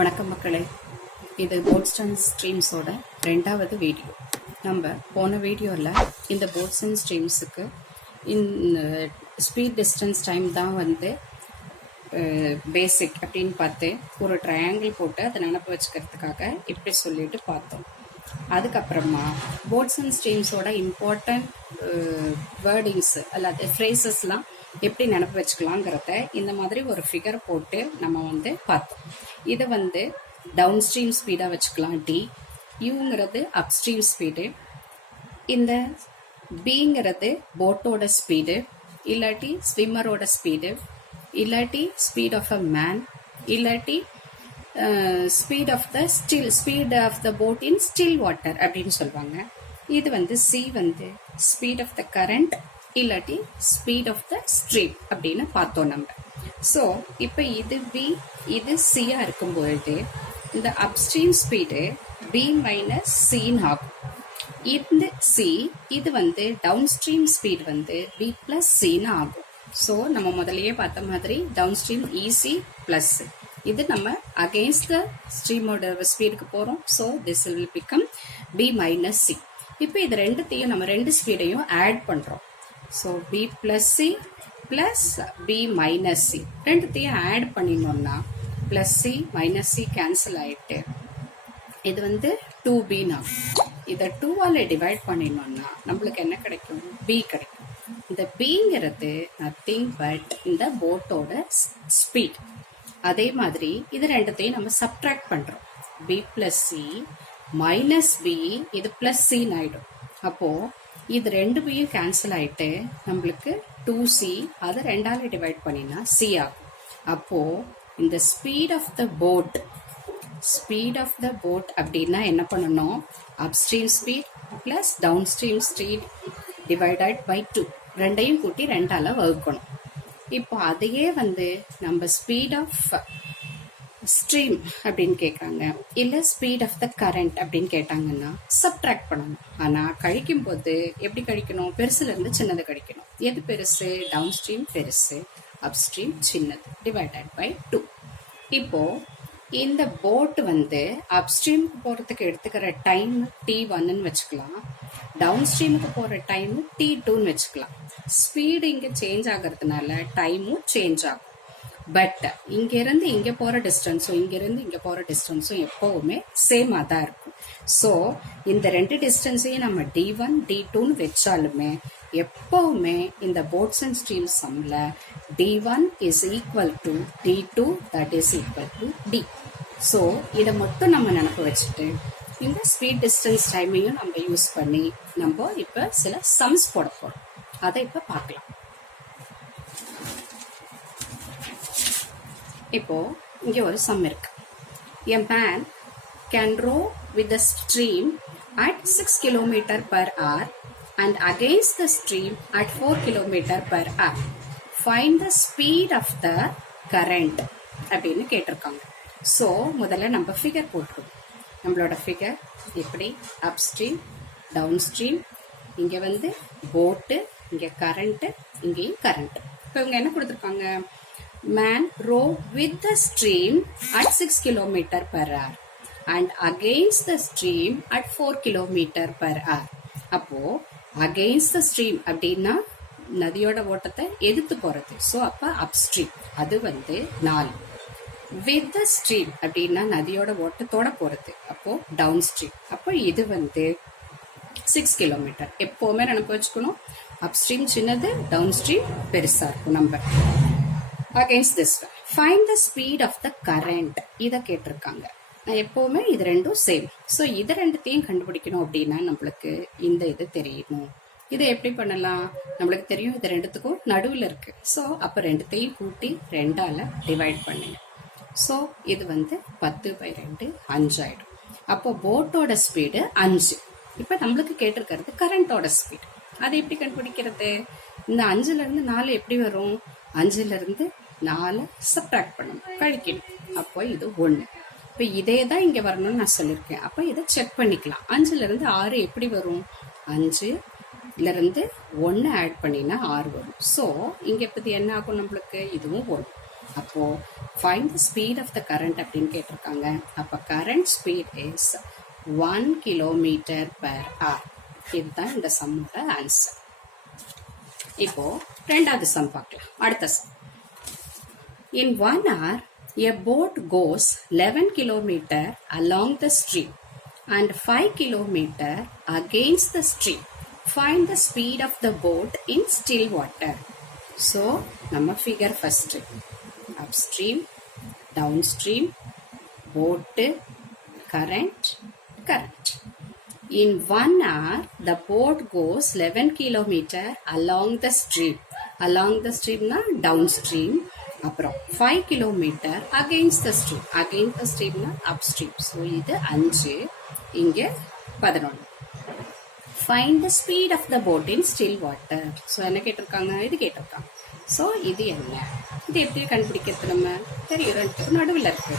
வணக்கம் மக்களே, இது போட்ஸ் அண்ட் ஸ்ட்ரீம்ஸோட ரெண்டாவது வீடியோ. நம்ம போன வீடியோவில் இந்த போட்ஸ் அண்ட் ஸ்ட்ரீம்ஸுக்கு ஸ்பீட் டிஸ்டன்ஸ் டைம் தான் பேசிக் அப்படின்னு பார்த்து ஒரு ட்ரையாங்கிள் போட்டு அதை நினப்பு வச்சுக்கிறதுக்காக இப்படி சொல்லிட்டு பார்த்தோம். அதுக்கப்புறமா போட்ஸ் அண்ட் ஸ்ட்ரீம்ஸோட இம்பார்ட்டன்ட் வேர்டிங்ஸ் அல்லாத ஃப்ரேசஸ்லாம் எப்படி நினப்பு வச்சுக்கலாங்கிறத இந்த மாதிரி ஒரு ஃபிகர் போட்டு நம்ம பார்த்தோம். இதை டவுன் ஸ்ட்ரீம் ஸ்பீடாக வச்சுக்கலாம் டி, யூங்கிறது அப் ஸ்ட்ரீம் ஸ்பீடு, இந்த பிங்கிறது போட்டோட ஸ்பீடு, இல்லாட்டி ஸ்விம்மரோட ஸ்பீடு, இல்லாட்டி ஸ்பீட் ஆஃப் அ மேன், இல்லாட்டி speed of the boat in still water அப்படின்னு சொல்லுவாங்க. இது C speed of the current இல்லாட்டி ஸ்பீட் ஆஃப் த ஸ்ட்ரீம் அப்படின்னு பார்த்தோம் நம்ம. ஸோ இப்போ இது பி இது சியா இருக்கும்பொழுது இந்த அப்ஸ்ட்ரீம் ஸ்பீடு பி மைனஸ் சின்னு ஆகும். இந்த சி இது downstream speed B plus சின்னு ஆகும். ஸோ நம்ம முதலையே பார்த்த மாதிரி டவுன் ஸ்ட்ரீம் இசி பிளஸ் இது நம்ம அகெயின்ஸ்ட் த ஸ்ட்ரீமோட ஸ்பீடுக்கு போகிறோம். So this will become B minus C. இப்போ இது ரெண்டுத்தையும் நம்ம ரெண்டு ஸ்பீடையும் ஆட் பண்ணுறோம். So B plus C plus B minus C ரெண்டுத்தையும் ஆட் பண்ணினோம்னா plus C minus C cancel ஆகிட்டு இது 2bனா இதை 2ஆல் டிவைட் பண்ணினோம்னா நம்மளுக்கு என்ன கிடைக்கும்? பி கிடைக்கும். இந்த பிங்கிறது நத்திங் பட் இந்த போட்டோட ஸ்பீட். அதே மாதிரி இது ரெண்டுத்தையும் நம்ம சப்ட்ராக்ட் பண்ணுறோம். B plus C minus B இது பிளஸ் சின்னு ஆகிடும். அப்போது இது ரெண்டு பியும் கேன்சல் ஆகிட்டு நம்மளுக்கு 2c அதை 2ஆல் டிவைட் பண்ணினா சி ஆகும். அப்போது இந்த ஸ்பீட் ஆஃப் த போட் அப்படின்னா என்ன பண்ணணும்? Upstream speed plus downstream speed divided by 2 ரெண்டையும் கூட்டி 2ஆல் வகுக்கணும். இப்போ அதையே நம்ம ஸ்பீட் ஆஃப் ஸ்ட்ரீம் அப்படின்னு கேட்குறாங்க, இல்லை ஸ்பீட் ஆஃப் த கரண்ட் அப்படின்னு கேட்டாங்கன்னா சப்ட்ராக்ட் பண்ணணும். ஆனால் கழிக்கும் போது எப்படி கழிக்கணும்? பெருசுலேருந்து சின்னது கழிக்கணும். எது பெருசு? டவுன் ஸ்ட்ரீம் பெருசு, அப் ஸ்ட்ரீம் சின்னது, டிவைடட் பை 2. இப்போ இந்த போட் அப் ஸ்ட்ரீமுக்கு போகிறதுக்கு எடுத்துக்கிற டைம் T1ன்னு வச்சுக்கலாம், டவுன் ஸ்ட்ரீமுக்கு போகிற டைம் T2ன்னு வச்சுக்கலாம். ஸ்பீடு இங்கே சேஞ்ச் ஆகிறதுனால டைமும் சேஞ்ச் ஆகும். பட் இங்கிருந்து இங்கே போகிற டிஸ்டன்ஸும் இங்கிருந்து இங்கே போகிற டிஸ்டன்ஸும் எப்போவுமே சேமாக தான் இருக்கும். ஸோ இந்த ரெண்டு டிஸ்டன்ஸையும் நம்ம D1 D2ன்னு வச்சாலுமே எப்போவுமே இந்த போட்ஸ் அண்ட் ஸ்ட்ரீம் சம்மில் D1 is equal to D2 that is equal to D. So இதை மட்டும் நம்ம நினப்பு வச்சுட்டு இந்த ஸ்பீட் டிஸ்டன்ஸ் டைமையும் நம்ம யூஸ் பண்ணி நம்ம இப்போ சில சம்ஸ் போட போகிறோம். அதை இப்போ பார்க்கலாம். இப்போ இங்கே ஒரு சம் இருக்கு. A man can row with the stream at 6 km per hour and against the stream at 4 km per hour. Find the speed of the current அப்படின்னு கேட்டிருக்காங்க. ஸோ முதல்ல நம்ம ஃபிகர் போட்டுருவோம். நம்மளோட ஃபிகர் எப்படி அப் ஸ்ட்ரீம் டவுன் ஸ்ட்ரீம், இங்கே போட்டு, இங்கே கரண்ட்டு, இங்கேயும் கரண்ட்டு. இப்போ இவங்க என்ன கொடுத்துருக்காங்க? Man row with the stream at 6 km per hour and against the stream at 4 km per hour. அப்போ against the stream அப்படின்னா நதியோட ஓட்டத்தை எதிர்த்து போறது. ஸோ அப்போ அப்ஸ்ட்ரீம் அது 4. with the stream அப்படின்னா நதியோட ஓட்டத்தோட போறது. அப்போ டவுன் ஸ்ட்ரீம். அப்போ இது 6 கிலோமீட்டர். எப்போவுமே நினைப்பு வச்சுக்கணும், அப்ஸ்ட்ரீம் சின்னது, டவுன் ஸ்ட்ரீம் பெருசா இருக்கும். நம்ம against this one. Find the speed of the current. இதை கேட்டிருக்காங்க. எப்பவுமே இது ரெண்டும் சேம். ஸோ இது ரெண்டுத்தையும் கண்டுபிடிக்கணும் அப்படின்னா நம்மளுக்கு இந்த இது தெரியணும். இதை எப்படி பண்ணலாம்? நம்மளுக்கு தெரியும் இது ரெண்டுத்துக்கும் நடுவில் இருக்கு. ஸோ அப்போ ரெண்டுத்தையும் கூட்டி 2ஆல் டிவைட் பண்ணுங்க. ஸோ இது 10/2 5 ஆயிடும். அப்போ போட்டோட ஸ்பீடு 5. இப்போ நம்மளுக்கு கேட்டிருக்கிறது கரண்டோட ஸ்பீடு. அதை எப்படி கண்டுபிடிக்கிறது? இந்த 5லேருந்து 4 எப்படி வரும்? 5லேருந்து 4 சப்ட்ராக்ட் பண்ணணும், கழிக்கணும். அப்போ இது 1. இப்போ இதே தான் இங்கே வரணும்னு நான் சொல்லியிருக்கேன். அப்போ இதை செக் பண்ணிக்கலாம். 5லேருந்து 6 எப்படி வரும்? 5லேருந்து 1 ஆட் பண்ணினா 6 வரும். ஸோ இங்கே பற்றி என்ன ஆகும்? நம்மளுக்கு இதுவும் 1. அப்போ find the speed of the current அப்படின்னு கேட்டிருக்காங்க. அப்ப current speed is 1 kilometer per hour. இதுதான் இந்த சம்மோட ஆன்சர். இப்போ ரெண்டாவது சம் பார்க்கலாம். அடுத்த some. In 1 hour, a boat goes 11 kilometer along the stream and 5 kilometer against the stream. Find the speed of the boat in still water. So, நம்ம figure first. Upstream, downstream, boat, current. In 1 hour, the boat goes 11 kilometer along the stream. Along the stream na downstream. அப்புறம் 5 kilometer against the stream. Against the stream na upstream. So, இது 5, இங்க 11. Find the speed of the boat in still water. So, என்ன கேட்டிருக்காங்க? இது கேட்டிருக்காங்க. So இது என்ன? இது எப்படி கண்டுபிடிக்கிறது? நம்ம தெரியும், ரெண்டுக்கு நடுவில் இருக்கு.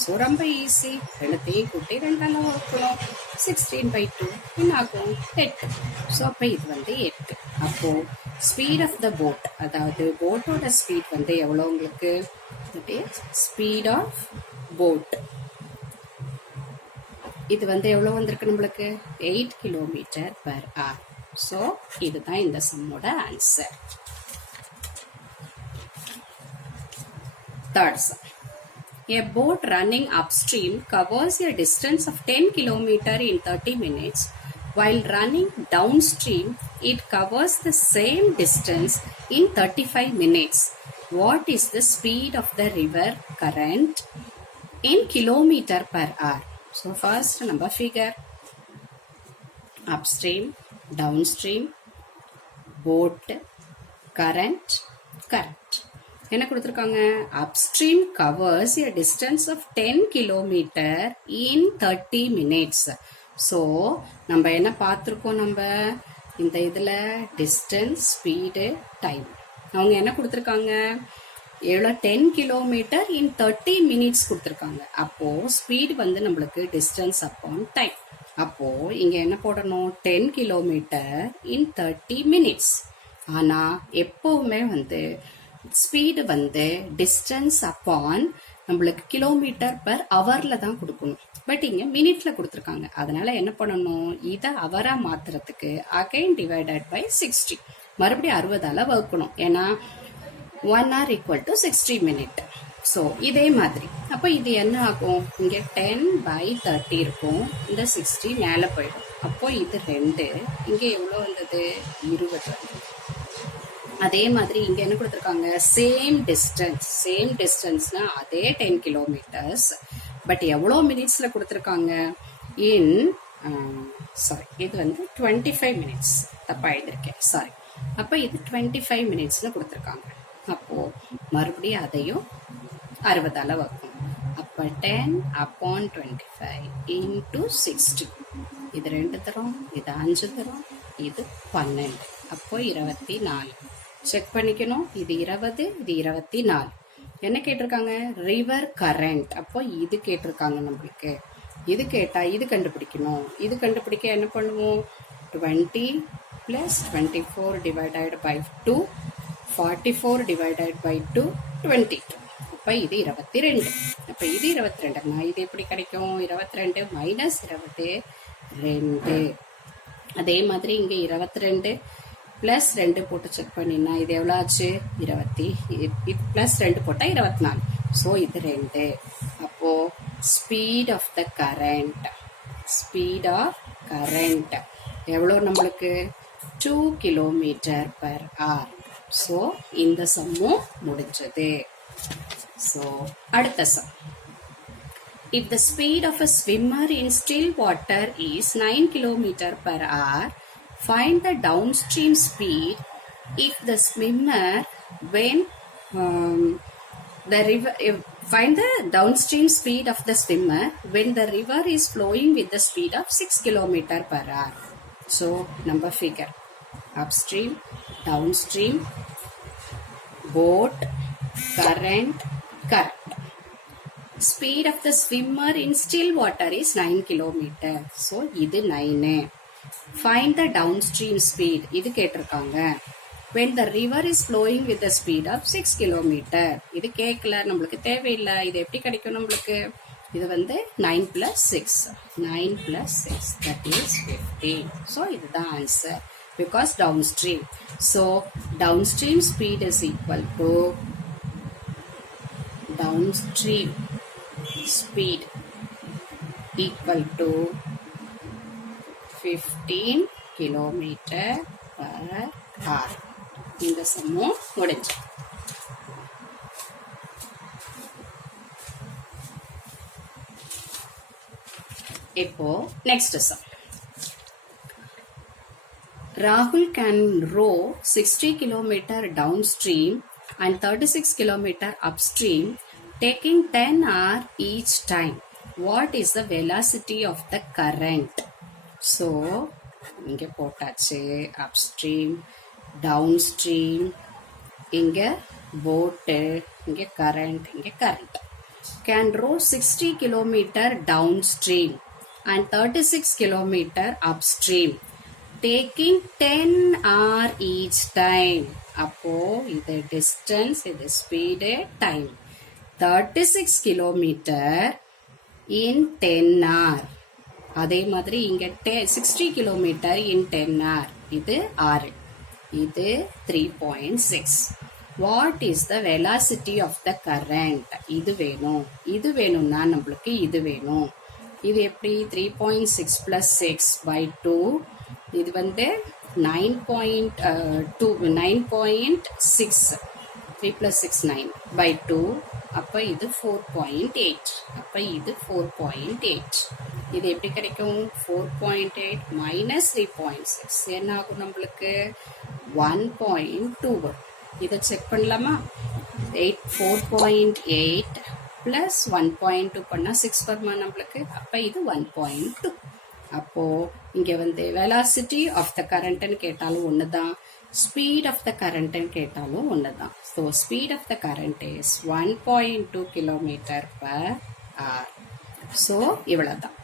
ஸோ ரொம்ப ஈஸி. ரெண்டுத்தையும் கூட்டி 2ஆல் வகுக்கணும். 16/2 என்ன ஆகும்? 8. ஸோ அப்போ இது 8. அப்போ ஸ்பீட் ஆஃப் த போட், அதாவது போட்டோட ஸ்பீட் எவ்வளோ உங்களுக்கு? ஸ்பீட் ஆஃப் போட் இது எவ்வளோ வந்திருக்கு நம்மளுக்கு? 8 கிலோமீட்டர் per hour. ஸோ இதுதான் இந்த சம்மோட answer. Third sum. A boat running upstream covers a distance of 10 km in 30 minutes. While running downstream, it covers the same distance in 35 minutes. What is the speed of the river current in kilometer per hour? So first number figure. Upstream, downstream, boat, current. என்ன கொடுத்துருக்காங்க? upstream covers a distance of 10 kilometer in 30 minutes. So நம்ம என்ன பார்த்துருக்கோம்? நம்ம இந்த இதில் distance, speed, time. அவங்க என்ன கொடுத்துருக்காங்க? எவ்வளோ? 10 kilometer in 30 minutes கொடுத்துருக்காங்க. அப்போது ஸ்பீடு நம்மளுக்கு டிஸ்டன்ஸ் அப்பான் டைம். அப்போது இங்கே என்ன போடணும்? 10 kilometer in 30 minutes. ஆனால் எப்போவுமே ஸ்பீடு டிஸ்டன்ஸ் அப்பான் நம்மளுக்கு கிலோமீட்டர் per ஹவர்ல தான் கொடுக்கணும். பட் இங்க மினிட்ல கொடுத்துருக்காங்க. அதனால என்ன பண்ணணும்? இதை ஹவரா மாத்துறதுக்கு அகைன் டிவைடட் பை 60, மறுபடியும் 60ஆல வகுக்கணும். ஏன்னா 1 hour = 60 minutes. ஸோ இதே மாதிரி அப்போ இது என்ன ஆகும்? இங்க 10/30 இருக்கும். இந்த 60 மேலே போயிடும். அப்போ இது 2. இங்க எவ்வளோ வந்தது? 20. அதே மாதிரி இங்க என்ன கொடுத்துருக்காங்க? சேம் டிஸ்டன்ஸ்னா அதே 10 kilometers. பட் எவ்வளோ மினிட்ஸ்ல கொடுத்துருக்காங்க? இன் சாரி, இது 25 minutes. தப்பா எழுதிருக்கேன், சாரி. அப்போ இது 25 minutesல கொடுத்துருக்காங்க. அப்போ மறுபடியும் அதையும் 60ஆல வகுக்கணும். அப்போ 10/25 into 60. இது 2 தரும், இது 5 தரும், இது 12. அப்போ 24. செக் பண்ணிக்கணும். இது 20, இது 24. என்ன கேட்டிருக்காங்க? River current. அப்போ இது கேட்டிருக்காங்க நம்மளுக்கு. இது கேட்டா இது கண்டுபிடிக்கணும். இது கண்டுபிடிக்க என்ன பண்ணுவோம்? 20 + 24 divided by 2, 44 divided by 2, 22. அப்போ இது 22. அப்போ இது 22. இது எப்படி கிடைக்கும்? 22 - 22. அதே மாதிரி இங்கே 22 + 2 போட்டு செக் பண்ணினா இது எவ்வளோ ஆச்சு? 20. + 2 போட்டால் 24. ஸோ இது 2. அப்போ ஸ்பீட் ஆஃப் த கரண்ட் எவ்வளோ நம்மளுக்கு? 2 kilometer per hour. ஸோ இந்த சம்மும் முடிஞ்சது. ஸோ அடுத்த some. If the speed of a swimmer in still water is 9 kilometer per hour, find the downstream speed if the swimmer find the downstream speed of the swimmer when the river is flowing with the speed of 6 kilometer per hour. So number figure. Upstream, downstream, boat, current. Speed of the swimmer in still water is 9 kilometer. So இது 9. Find the downstream speed. இது கேட்டிருக்காங்க. when the river is flowing with the speed of 6 kilometer. இது கேட்கல, நம்மளுக்கு தேவையில்லை. இது எப்படி கிடைக்கும் நம்மளுக்கு? இது வந்து 9 plus 6. 9 plus 6, that is 15. So இதுதான் answer. Because downstream. So downstream speed is equal to downstream speed equal to 15 kilometer per hour. இந்த சமம் முடிஞ்சு. இப்போ next sum. Rahul can row 60 km downstream and 36 km upstream, taking 10 hours each time. What is the velocity of the current? So, இங்க போட்டாச்சு upstream, downstream, இங்க boat, இங்க current, இங்க current. Can row 60 km downstream and 36 km upstream, taking 10 hours each time. அப்போ இது distance, இது speed, time. 36 km in 10 hours. அதே மாதிரி இங்க 60 km in 10 hours. இது 6. இது 3.6. What is the velocity of the current? இது வேணும். இது வேணும்னா நம்மளுக்கு இது வேணும். இது எப்படி? 3.6 plus 6 by 2. இது வந்து 9.6. 3 plus 6 9 by 2. அப்ப இது 4.8. அப்ப இது 4.8. இது எப்படி கிடைக்கும்? 4.8 minus 3.6 என்ன ஆகும் நம்மளுக்கு? 1.2 வரும். இதை செக் பண்ணலாமா? 4.8 plus 1.2 பண்ணா 6 வருமா நம்மளுக்கு? அப்ப இது 1.2. அப்போ இங்க வந்து velocity of the current கேட்டாலும் ஒண்ணுதான், speed of the current கேட்டாலும் ஒண்ணுதான். So speed of the current is 1.2 km per hour. So இவ்வளவுதான்.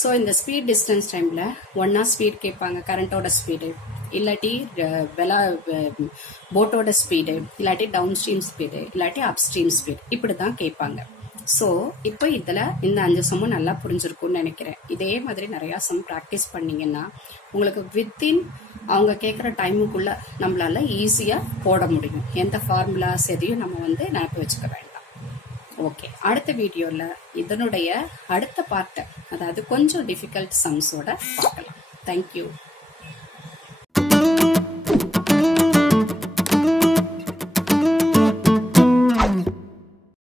ஸோ இந்த ஸ்பீட் டிஸ்டன்ஸ் டைமில் ஒன்றா ஸ்பீட் கேட்பாங்க, கரண்ட்டோட ஸ்பீடு, இல்லாட்டி போட்டோட ஸ்பீடு, இல்லாட்டி டவுன் ஸ்ட்ரீம் ஸ்பீடு, இல்லாட்டி அப் ஸ்ட்ரீம் ஸ்பீட், இப்படி தான் கேட்பாங்க. ஸோ இப்போ இதில் இந்த 5 சம்மும் நல்லா புரிஞ்சிருக்கும்னு நினைக்கிறேன். இதே மாதிரி நிறையா சம் ப்ராக்டிஸ் பண்ணிங்கன்னா உங்களுக்கு வித்தின் அவங்க கேட்குற டைமுக்குள்ளே நம்மளால ஈஸியாக போட முடியும். எந்த ஃபார்முலாஸ் எதையும் நம்ம வந்து நினைப்பு வச்சுக்க வேண்டாம். ஓகே, அடுத்த வீடியோவில் இதனுடைய அடுத்த பார்ட்டை, அதாவது கொஞ்சம் டிஃபிகல்ட் சம்ஸோட பார்க்கலாம். தேங்க்யூ.